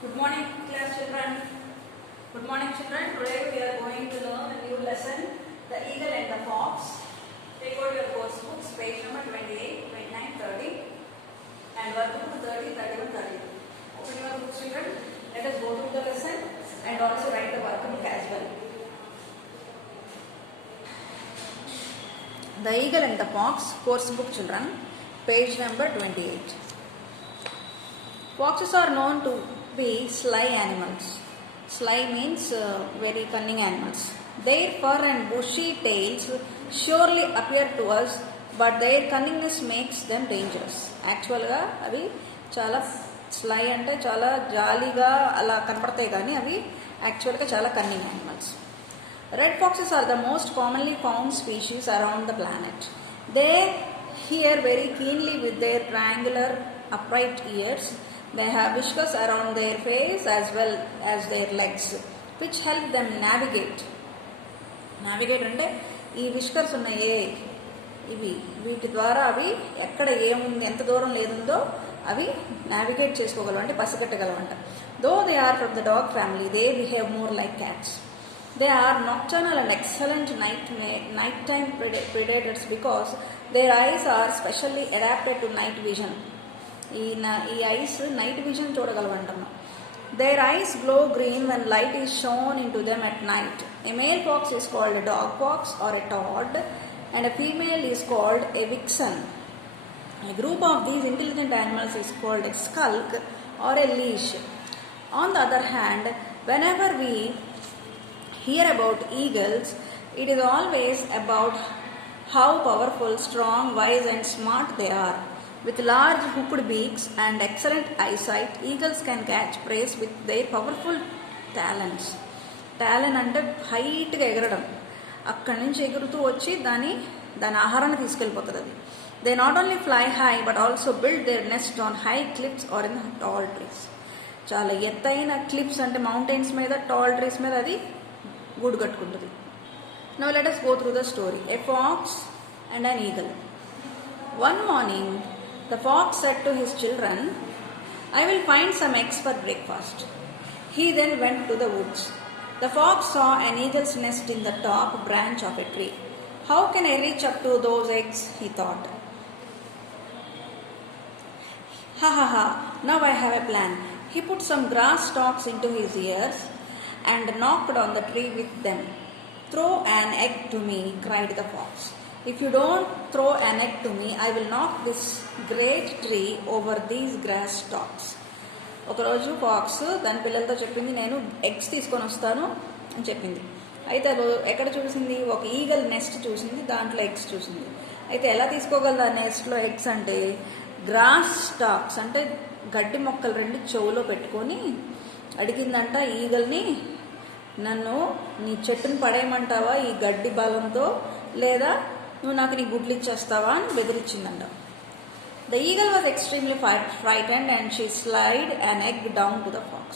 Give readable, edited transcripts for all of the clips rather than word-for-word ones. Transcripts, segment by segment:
Good morning, class children. Good morning, children. Today we are going to learn a new lesson, The Eagle and the Fox. Take out your course books, page number 28, 29, 30, and workbook 30, 31, 32. Open your books, children. Let us go through the lesson and also write the workbook as well. The Eagle and the Fox, course book, children, page number 28. Foxes are known to be sly animals. Sly means very cunning animals. Their fur and bushy tails surely appear to us, but their cunningness makes them dangerous. యాక్చువల్గా అవి చాలా స్లై అంటే చాలా జాలీగా అలా కనపడతాయి కానీ అవి యాక్చువల్గా చాలా cunning animals. Red foxes are the most commonly found species around the planet. They hear very keenly with their triangular upright ears. They have whiskers around their face as well as their legs, which help them navigate. Navigate అంటే ఈ viscous ఉన్నాయే ఇవి, వీటి ద్వారా అవి ఎక్కడ ఏముంది ఎంత దూరం లేదుందో అవి నావిగేట్ చేసుకోగలవు అంటే పసిగట్టగలవంట. Though they are from the dog family, they behave more like cats. They are nocturnal and excellent nighttime predators because their eyes are specially adapted to night vision. ఈ ఐస్ నైట్ విజన్ చూడగలవంటమ్మా. Their eyes glow green when light is shown into them at night. A male fox is called a dog fox or a toad, and a female is called a vixen. A group of these intelligent animals is called a skulk or a leash. On the other hand, whenever we hear about eagles, it is always about how powerful, strong, wise and smart they are. With large hooked beaks and excellent eyesight, eagles can catch prey with their powerful talons. టాలెన్ అంటే హైట్గా ఎగరడం, అక్కడి నుంచి ఎగురుతూ వచ్చి దాని ఆహారాన్ని తీసుకెళ్ళిపోతుంది అది. They not only fly high but also build their nest on high cliffs or in tall trees. చాలా ఎత్తైన క్లిప్స్ అంటే మౌంటైన్స్ మీద, టాల్ ట్రీస్ మీద అది గూడు కట్టుకుంటుంది. Now let us go through the story. A fox and an eagle. One morning, the fox said to his children, "I will find some eggs for breakfast." He then went to the woods. The fox saw an eagle's nest in the top branch of a tree. How can I reach up to those eggs? He thought. Ha ha ha, now I have a plan. He put some grass stalks into his ears and knocked on the tree with them. "Throw an egg to me," cried the fox. "If you don't throw an egg to me, I will knock this great tree over these grass stalks." ఒకరోజు pox దాని పిల్లలతో చెప్పింది, నేను eggs తీసుకొని వస్తాను అని చెప్పింది. అయితే ఎక్కడ చూసింది, ఒక ఈగల్ నెస్ట్ చూసింది, దాంట్లో ఎగ్స్ చూసింది. అయితే ఎలా తీసుకోగలదు ఆ నెస్ట్లో ఎగ్స్ అంటే, గ్రాస్ స్టాక్స్ అంటే గడ్డి మొక్కలు రెండు చెవులో పెట్టుకొని అడిగిందంట ఈగల్ని, నన్ను నీ చెట్టును పడేయమంటావా ఈ గడ్డి బలంతో, లేదా నువ్వు నాకు నీ గుడ్లు ఇచ్చేస్తావా అని బెదిరించిందంట. The eagle was extremely frightened and she slid an egg down to the fox.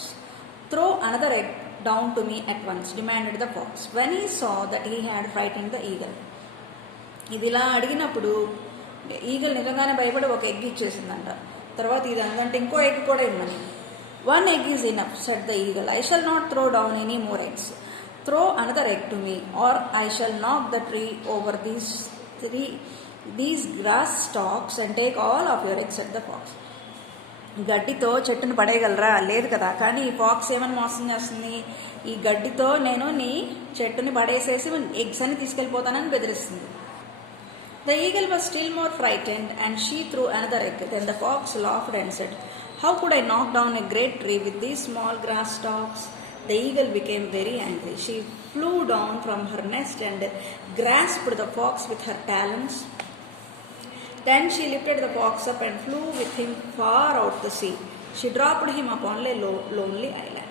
"Throw another egg down to me at once," demanded the fox, when he saw that he had frightened the eagle. ఇది ఇలా అడిగినప్పుడు eagle నిజంగానే భయపడి ఒక egg ఇచ్చేసిందంట. తర్వాత ఇది అందంటే ఇంకో egg కూడా ఇమ్మని. "One egg is enough," said the eagle. "I shall not throw down any more eggs. Throw another egg to me, or I shall knock the tree over these grass stalks and take all of your eggs," said the fox. గడ్డితో చెట్టును పడేయగలరా? లేదు కదా. కానీ ఈ pox ఏమని మోసం చేస్తుంది, ఈ గడ్డితో నేను నీ చెట్టుని పడేసేసి ఎగ్స్ అని తీసుకెళ్ళిపోతానని బెదిరిస్తుంది. The eagle was still more frightened and she threw another egg. Then the fox laughed and said, "How could I knock down a great tree with these small grass stalks?" The eagle became very angry. She flew down from her nest and grasped the fox with her talons. Then she lifted the fox up and flew with him far out to sea. She dropped him upon a lonely island.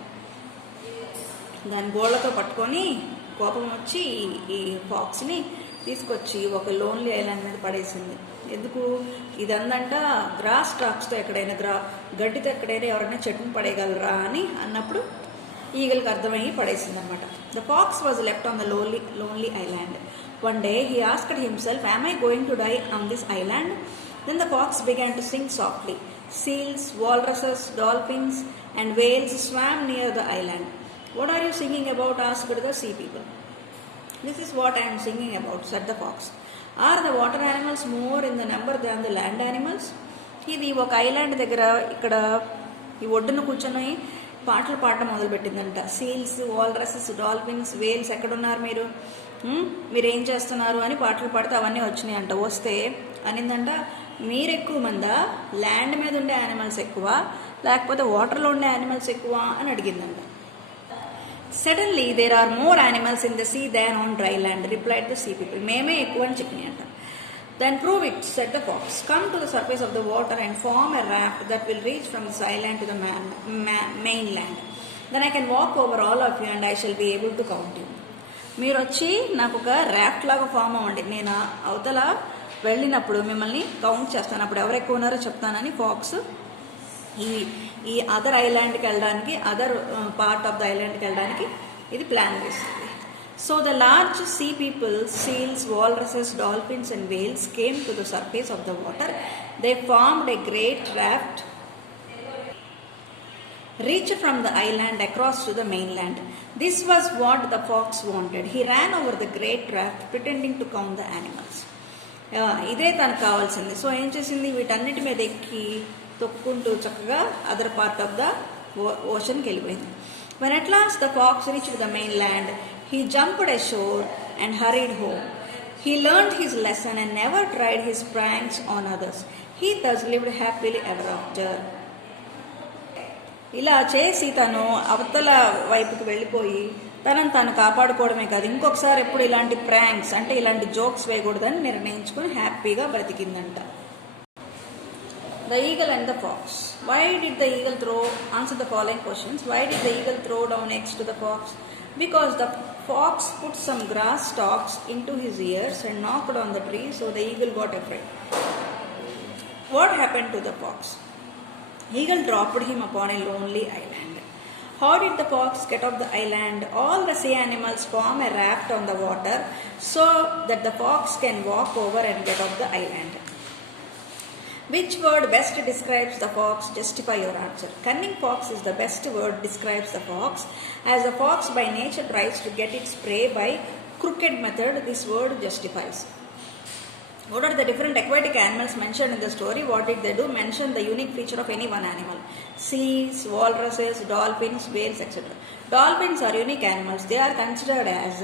దాని గోళ్లతో పట్టుకొని కోపం వచ్చి ఈ ఫాక్స్ని తీసుకొచ్చి ఒక lonely island మీద పడేసింది. ఎందుకు ఇదందంట, గ్రాస్ స్టాక్స్తో ఎక్కడైనా గడ్డితో ఎక్కడైనా ఎవరైనా చెట్టును పడేయగలరా అని అన్నప్పుడు ఈగల్కి అర్థమయ్యి పడేసింది అనమాట. The fox was left on the lonely island. One day he asked himself, "Am I going to die on this island?" Then the fox began to sing softly. seals, walruses, dolphins, and whales swam near the island. What are you singing about? Asked the sea people. This is what I am singing about, said the fox. Are the water animals more in the number than the land animals? ఇది ఒక island దగ్గర ఇక్కడ ఈ ఒడ్డున కూర్చొని పాటలు పాడటం మొదలుపెట్టిందంట. Seals, walruses, dolphins, Wales ఎక్కడున్నారు మీరు ఏం చేస్తున్నారు అని పాటలు పాడితే అవన్నీ వచ్చినాయి అంట. వస్తే అనిందంట, మీరు ఎక్కువ మందా, ల్యాండ్ మీద ఉండే యానిమల్స్ ఎక్కువ, లేకపోతే వాటర్లో ఉండే యానిమల్స్ ఎక్కువ అని అడిగిందంట. Suddenly there are more animals in the sea than on dry land, replied the sea people. మేమే ఎక్కువ అని చెప్పినాయంట. Then prove it, said the fox. Come to the surface of the water and form a raft that will reach from this island to the mainland. Then I can walk over all of you and I shall be able to count you. మీరు వచ్చి నాకు ఒక raft లాగా form అవ్వండి, నేను అవతల వెళ్ళినప్పుడు మిమ్మల్ని కౌంట్ చేస్తాను, అప్పుడు ఎవరు ఎక్కువ ఉన్నారో చెప్తానని ఫాక్స్ ఈ అదర్ ఐలాండ్కి వెళ్ళడానికి, అదర్ పార్ట్ ఆఫ్ ద ఐలాండ్కి వెళ్ళడానికి ఇది ప్లాన్ చేస్తుంది. So the large sea people, seals, walruses, dolphins and whales came to the surface of the water. They formed a great raft reached from the island across to the mainland. This was what the fox wanted. He ran over the great raft pretending to count the animals. ఇదే తనకు కావాల్సింది. So ఏం చేసింది, వీటన్నిటి మీద ఎక్కి తొక్కుంటూ చక్కగా other part of the ఓషన్కి వెళ్ళిపోయింది. When at last the fox reached the mainland, he jumped ashore and hurried home. He learned his lesson and never tried his pranks on others. He thus lived happily ever after. ఇలా చేసి తను అవతల వైపుకి వెళ్ళిపోయి తనను తాను కాపాడుకోవడమే కాదు, ఇంకొకసారి ఎప్పుడు ఇలాంటి ప్రాంక్స్ అంటే ఇలాంటి జోక్స్ వేయకూడదని నిర్ణయించుకొని హ్యాపీగా బ్రతికిందంట. The eagle and the fox. Why did the eagle answer the following questions. Why did the eagle throw down eggs to the fox? Because the fox put some grass stalks into his ears and knocked on the tree, so the eagle got afraid. What happened to the fox? Eagle dropped him upon a lonely island. How did the fox get off the island? All the sea animals form a raft on the water so that the fox can walk over and get off the island. Which word best describes the fox? Justify your answer. Cunning fox is the best word describes the fox. As the fox by nature tries to get its prey by crooked method, this word justifies. What are the different aquatic animals mentioned in the story? What did they do? Mention the unique feature of any one animal. Seals, walruses, dolphins, whales, etc. Dolphins are unique animals. They are considered as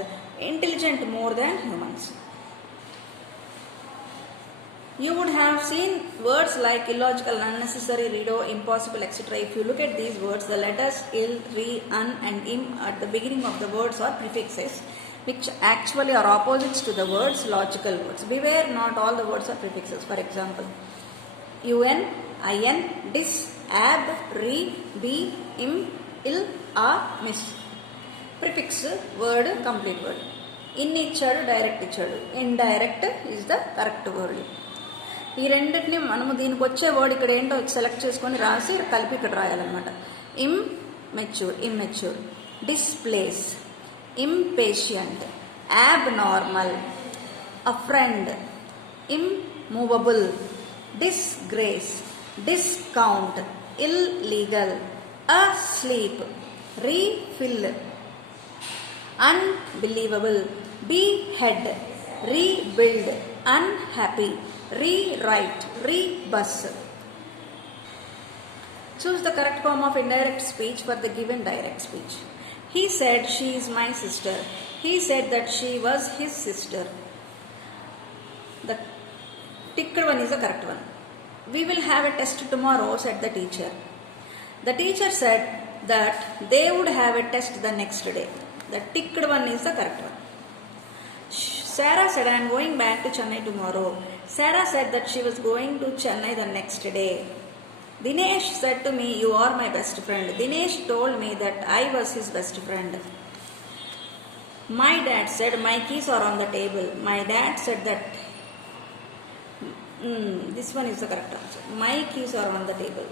intelligent more than humans. You would have seen words like illogical, unnecessary, rido, impossible, etc. If you look at these words, the letters il, re, un and im at the beginning of the words are prefixes, which actually are opposites to the words, logical words. Beware, not all the words are prefixes. For example, un, in, dis, ab, re, be, im, il, a, miss. Prefix word, complete word. In ఇచ్చాడు, direct ఇచ్చాడు. Indirect is the correct word. ఈ రెండింటిని మనము దీనికి వచ్చే word ఇక్కడ ఏంటో select చేసుకొని రాసి కలిపి ఇక్కడ రాయాలన్నమాట. Immature, immature. Displace, impatient, abnormal, a friend, immovable, disgrace, discount, illegal, asleep, refill, unbelievable, behead, rebuild, unhappy, rewrite, rebus. Choose the correct form of indirect speech for the given direct speech. He said, "She is my sister." He said that she was his sister. The ticked one is the correct one. "We will have a test tomorrow," said the teacher. The teacher said that they would have a test the next day. The ticked one is the correct one. Sarah said, "I am going back to Chennai tomorrow." Sarah said that she was going to Chennai the next day. Dinesh said to me, "You are my best friend." Dinesh told me that I was his best friend. My dad said, "My keys are on the table." My dad said that this one is the correct answer. My keys are on the table.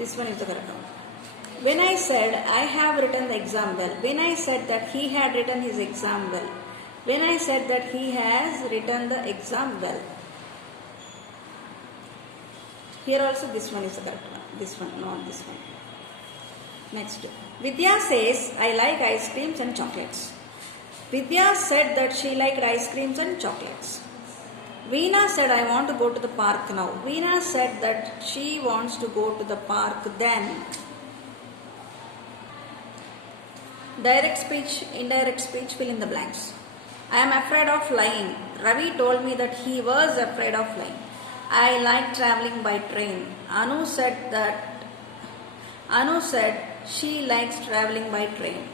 This one is the correct answer. When I said, "I have written the exam well." When I said that he had written his exam well. When I said that he has written the exam well. Here also this one is the correct one. This one, not this one. Next. Vidya says, I like ice creams and chocolates. Vidya said that she liked ice creams and chocolates. Veena said, I want to go to the park now. Veena said that she wants to go to the park then. Direct speech, indirect speech, fill in the blanks. I am afraid of flying. Ravi told me that he was afraid of flying. I like traveling by train. Anu said she likes traveling by train.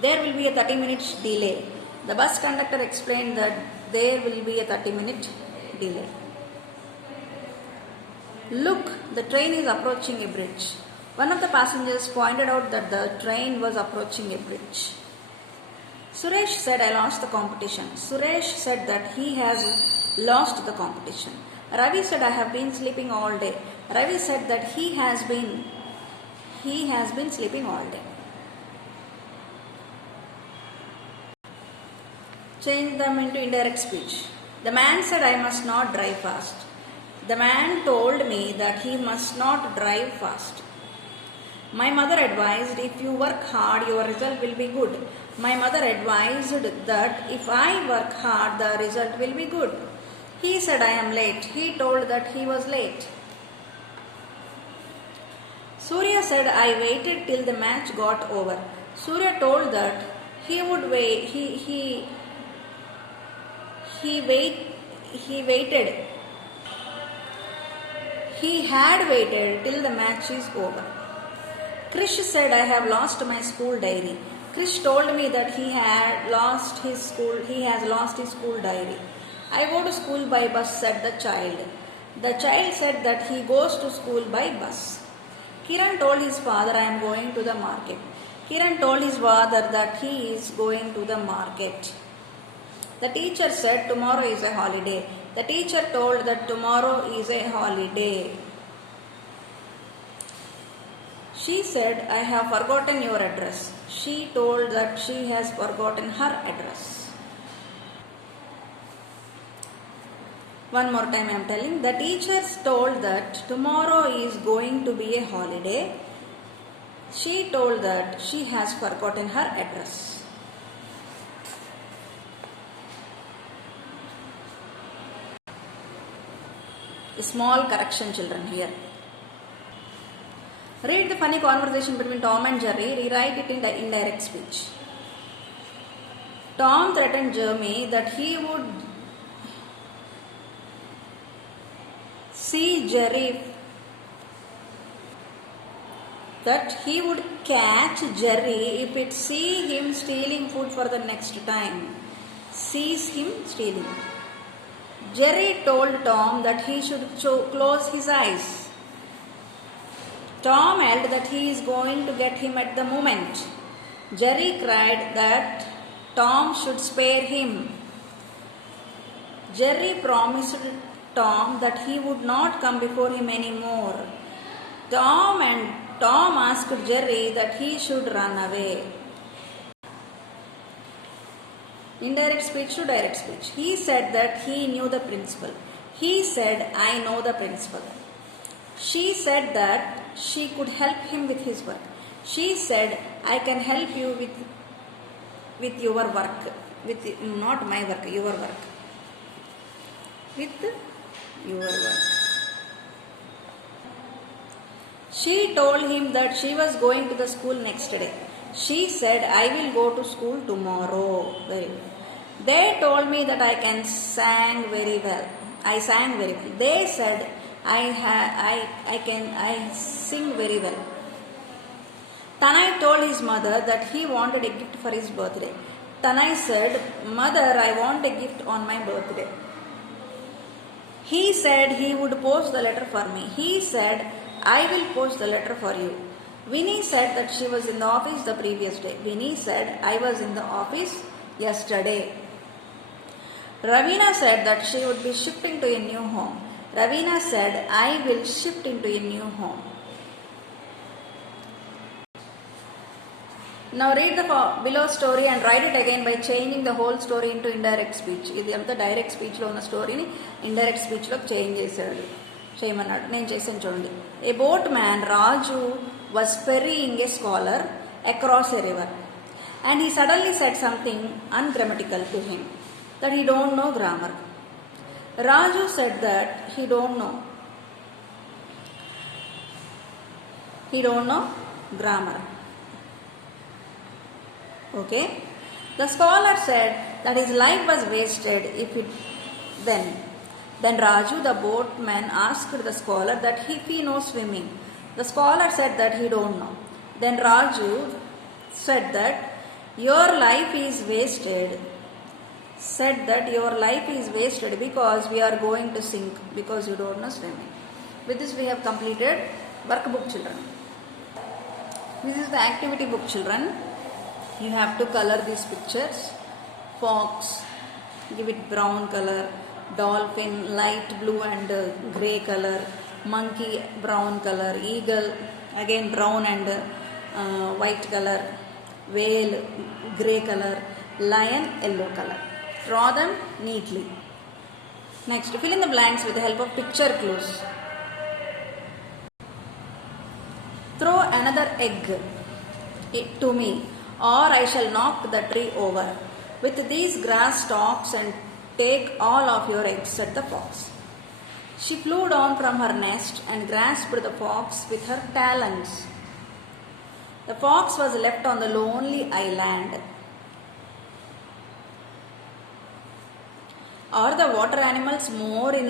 There will be a 30 minutes delay. The bus conductor explained that there will be a 30-minute delay. Look, the train is approaching a bridge. One of the passengers pointed out that the train was approaching a bridge. Suresh said, I lost the competition. Suresh said that he has lost the competition. Ravi said, I have been sleeping all day. Ravi said that he has been sleeping all day. Change them into indirect speech. The man said, I must not drive fast. The man told me that he must not drive fast. My mother advised, if you work hard, your result will be good. My mother advised that if I work hard, the result will be good. He said, I am late. He told that he was late. Surya said, I waited till the match got over. Surya told that he would wait. He had waited till the match is over. Krish said, I have lost my school diary. Krish told me that he has lost his school diary. I go to school by bus, said the child. The child said that he goes to school by bus. Kiran told his father, I am going to the market. Kiran told his father that he is going to the market. The teacher said, tomorrow is a holiday. The teacher told that tomorrow is a holiday. She said, I have forgotten your address. She told that she has forgotten her address. One more time I am telling. The teacher told that tomorrow is going to be a holiday. She told that she has forgotten her address. A small correction, children, here. Read the funny conversation between Tom and Jerry. Rewrite it in the indirect speech. Tom threatened Jeremy that he would see Jerry, that he would catch Jerry if it see him stealing food for the next time. Sees him stealing. Jerry told Tom that he should close his eyes. Tom held that he is going to get him at the moment. Jerry cried that Tom should spare him. Jerry promised Tom that he would not come before him anymore. Tom asked Jerry that he should run away. Indirect speech to direct speech. He said that he knew the principal. He said, I know the principal. She said that she could help him with his work. She said, I can help you with your work. Not my work, your work. With your work. She told him that she was going to the school next day. She said, I will go to school tomorrow. Very well. They told me that I sang very well. They said, I sing very well. Tanai told his mother that he wanted a gift for his birthday. Tanai said, Mother, I want a gift on my birthday. He said he would post the letter for me. He said, I will post the letter for you. Winnie said that she was in the office the previous day. Winnie said, I was in the office yesterday. Ravina said that she would be shifting to a new home. Ravina said, I will shift into a new home. Now read the below story and write it again by changing the whole story into indirect speech. This is the direct speech lo una story ni indirect speech lo change chesadu. చేయమన్నాడు. నేను చేశాను చూడండి. A boatman Raju was ferrying a scholar across a river and he suddenly said something ungrammatical to him that he don't know grammar. Raju said that he don't know grammar. Okay. The scholar said that his life was wasted if it then Raju the boatman asked the scholar that if he knows swimming. The scholar said that he don't know. Then Raju said that your life is wasted because we are going to sink because you don't know swimming. With this we have completed workbook, children. This is the activity book, children. You have to color these pictures. Fox, give it brown color. Dolphin, light blue and grey color. Monkey, brown color. Eagle, again brown and white color. Whale, grey color. Lion, yellow color. Draw them neatly. Next, fill in the blanks with the help of picture clues. Throw another egg to me, or I shall knock the tree over. With these grass stalks and take all of your eggs, said the fox. She flew down from her nest and grasped the fox with her talons. The fox was left on the lonely island. Are the water animals more in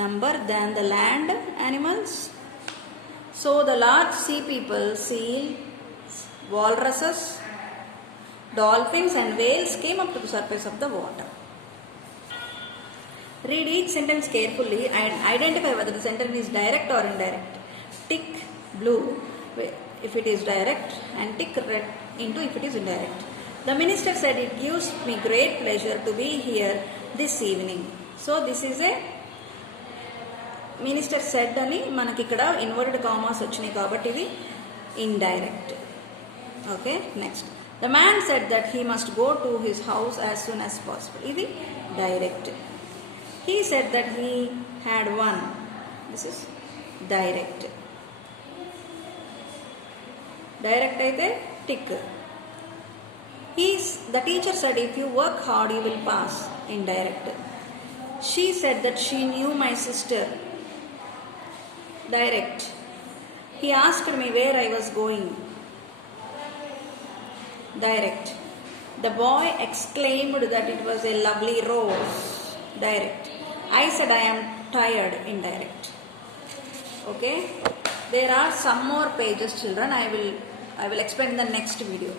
number than the land animals? So the large sea people, seals, walruses, dolphins and whales came up to the surface of the water. Read each sentence carefully and identify whether the sentence is direct or indirect. Tick blue if it is direct and tick red into if it is indirect. The minister said, it gives me great pleasure to be here this evening. So this is a minister said అని మనకి ఇక్కడ inverted commas వచ్చినాయి కాబట్టి ఇది indirect. Okay, next. The man said that he must go to his house as soon as possible. ఇది direct. He said that he had won. This is direct. Direct అయితే tick. The teacher said if you work hard you will pass. Indirect. She said that she knew my sister. Direct. He asked me where I was going. Direct. The boy exclaimed that it was a lovely rose. Direct. I said I am tired. Indirect. Okay. There are some more pages, children. I will explain in the next video.